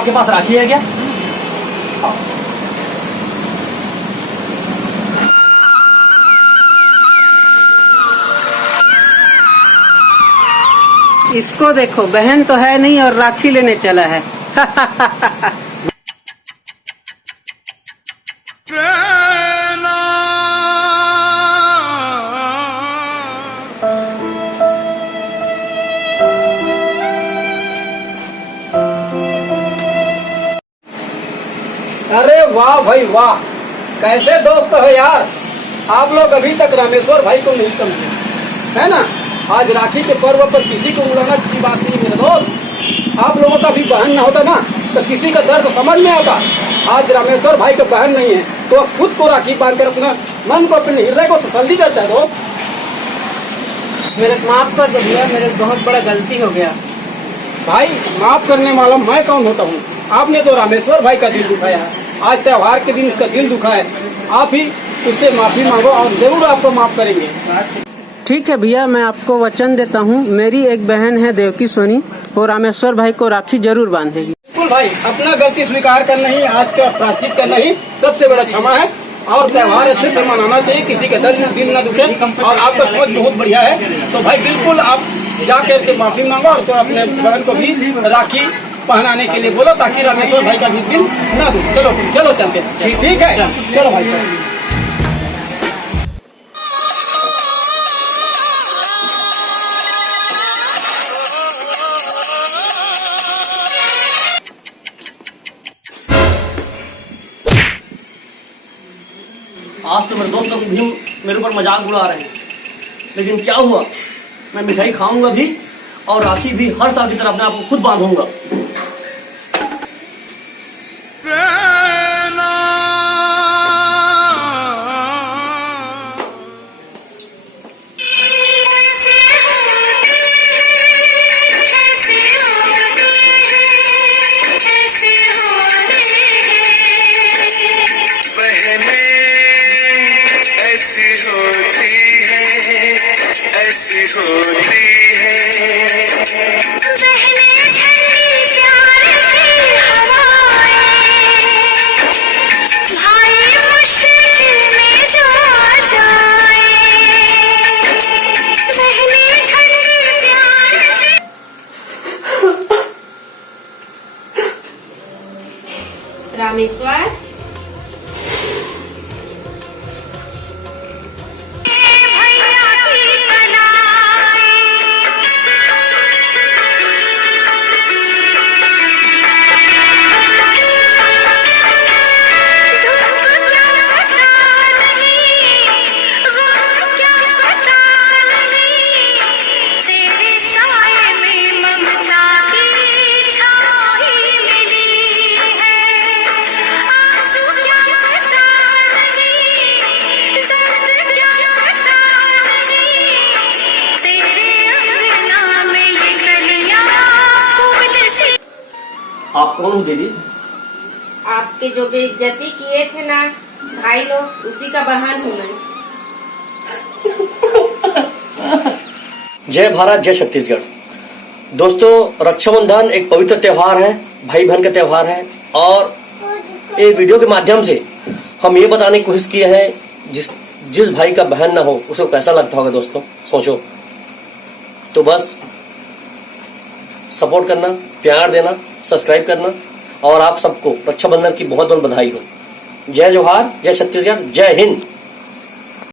आपके पास राखी है क्या? इसको देखो, बहन तो है नहीं और राखी लेने चला है। अरे वाह भाई वाह, कैसे दोस्त हो यार आप लोग। अभी तक रामेश्वर भाई को नहीं समझे है ना। आज राखी के पर्व पर किसी को बुलाना अच्छी बात नहीं मेरे दोस्त। आप लोगों का भी बहन ना होता ना तो किसी का दर्द समझ में आता। आज रामेश्वर भाई का बहन नहीं है तो खुद को राखी बांध कर अपना मन को, अपने हृदय को तसल्ली करता है दोस्त। मेरे माफ कर दो भैया, मेरे बहुत बड़ा गलती हो गया। भाई माफ करने वाला मैं कौन होता हूँ। आपने तो रामेश्वर भाई का दिल दुखाया है। आज त्योहार के दिन उसका दिल दुखा है। आप ही उससे माफी मांगो और जरूर आपको माफ करेंगे। ठीक है भैया, मैं आपको वचन देता हूँ, मेरी एक बहन है देवकी सोनी, वो रामेश्वर भाई को राखी जरूर बांधेगी। बिल्कुल भाई, अपना गलती स्वीकार करना ही, आज का प्रायश्चित करना ही सबसे बड़ा क्षमा है। और त्योहार अच्छे से मनाना चाहिए, किसी का दिल न दुखे। और आपका सोच बहुत बढ़िया है तो भाई बिल्कुल आप जाकर के माफी मांगो और तो अपने बहन को भी राखी पहनाने के लिए बोलो ताकि रामेश्वर भाई का भी दिल न दुखे। चलो चलो चलते हैं। ठीक है, चलो भाई। आज तो मेरे दोस्त भी मेरे ऊपर मजाक उड़ा रहे हैं, लेकिन क्या हुआ, मैं मिठाई खाऊंगा भी और राखी भी हर साल की तरह अपने आप को खुद बांधूंगा। ऐसी होती है बहने ठंडी प्यार की हवाएं, भाई मुश्किल में जो आ जाए, बहने ठंडी प्यार की। रामेश्वर, आप कौन हो दीदी? आपके जो बेइज्जती किए थे ना भाई लोग, उसी का बहन हूँ मैं। जय भारत, जय छत्तीसगढ़। दोस्तों, रक्षाबंधन एक पवित्र त्योहार है, भाई बहन का त्योहार है। और ये वीडियो के माध्यम से हम ये बताने की कोशिश किए हैं जिस भाई का बहन ना हो उसे कैसा लगता होगा। दोस्तों सोचो, तो बस सपोर्ट करना, प्यार देना, सब्सक्राइब करना और आप सबको रक्षाबंधन की बहुत बहुत बधाई हो। जय जोहार, जय छत्तीसगढ़, जय हिंद।